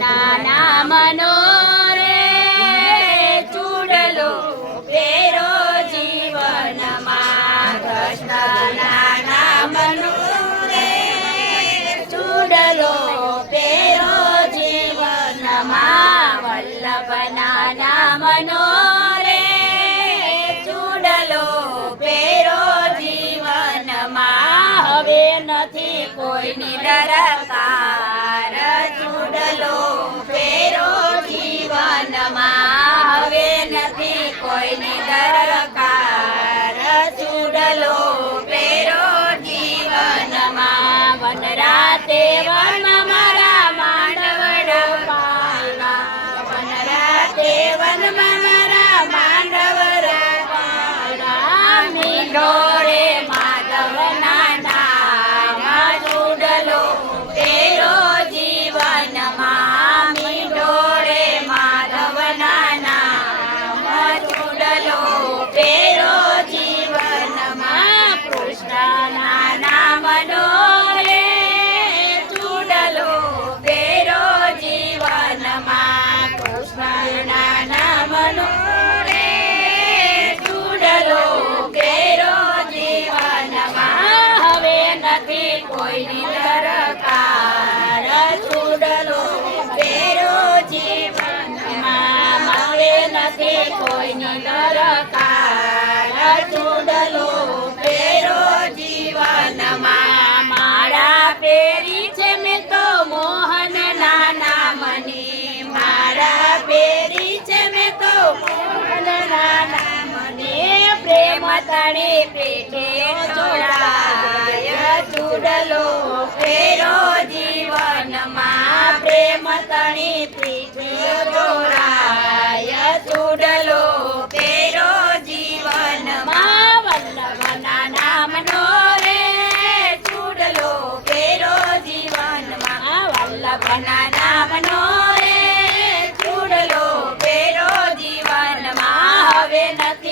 નાના મનો નથી કોઈ નિરકાર છૂડલો ફેરો જીવનમાં હવે નથી કોઈ નિરકાર છૂડલો ફેરો જીવનમાં વન રાતે વન કોઈની દરકાર જીવનમાં હવે પેરી છે તો મોહન મની. મારા પેરી છે તો નાના મને. પ્રેમ તણે પ્રેમ મતણી પ્રીતિઓ જોડાય સુડલો પેરો જીવનમાં વલ્લભના નામનો રે સુડલો પેરો જીવનમાં વલ્લભના નામનો રે સુડલો પેરો જીવનમાં હવે નથી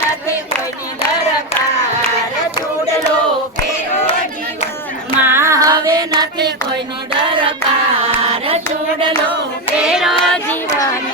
નથી કોઈની દરકાર. માં હવે નથી કોઈની દરકાર. છૂડલો ફેરો જીવન